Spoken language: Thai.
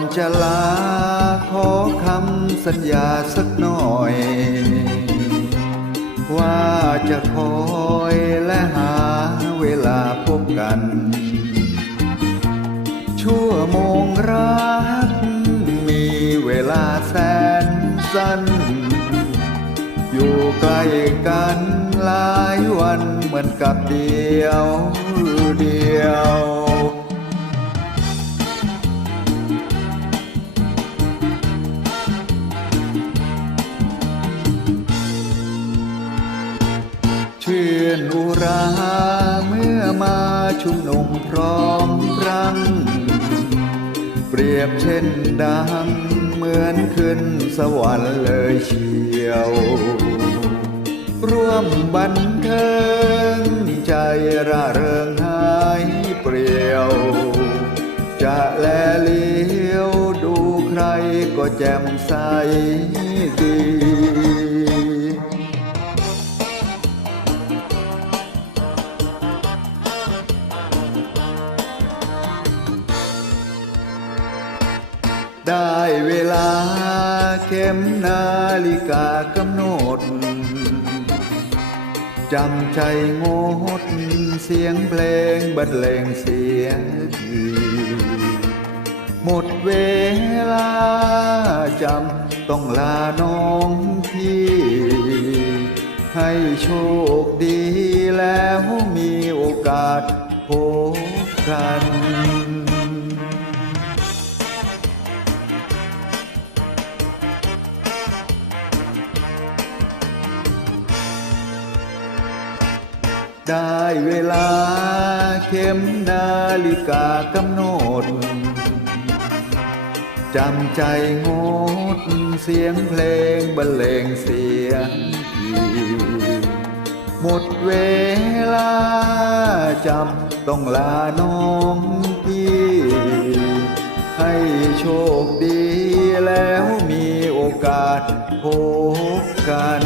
อนจะลาขอคำสัญญาสักหน่อย ว่าจะคอยและหาเวลาพบกัน ชั่วโมงรัก มีเวลาแสนสั้น อยู่ใกล้กันหลายวันเหมือนกับเดียว ชื่นอุราเมื่อมาชุมนุมพร้อมรัง เปรียบเช่นดังเหมือนขึ้นสวรรค์เลยเชียว ร่วมบันเทิงใจร่าเริงหายเปรียว จะแลเลี้ยวดูใครก็แจ่มใสดี ได้เวลาเข็มนาฬิกากำหนด จำใจงดเสียงเพลงบรรเลงเสียทีหมดเวลาจำต้องลาน้องพี่ ให้โชคดีแล้วมีโอกาสพบกัน ได้เวลาเข็มนาฬิกากำหนด จำใจงดเสียงเพลงบรรเลงเสียงอีหมดเวลาจำต้องลาน้องพี่ให้โชคดีแล้วมีโอกาสพบกัน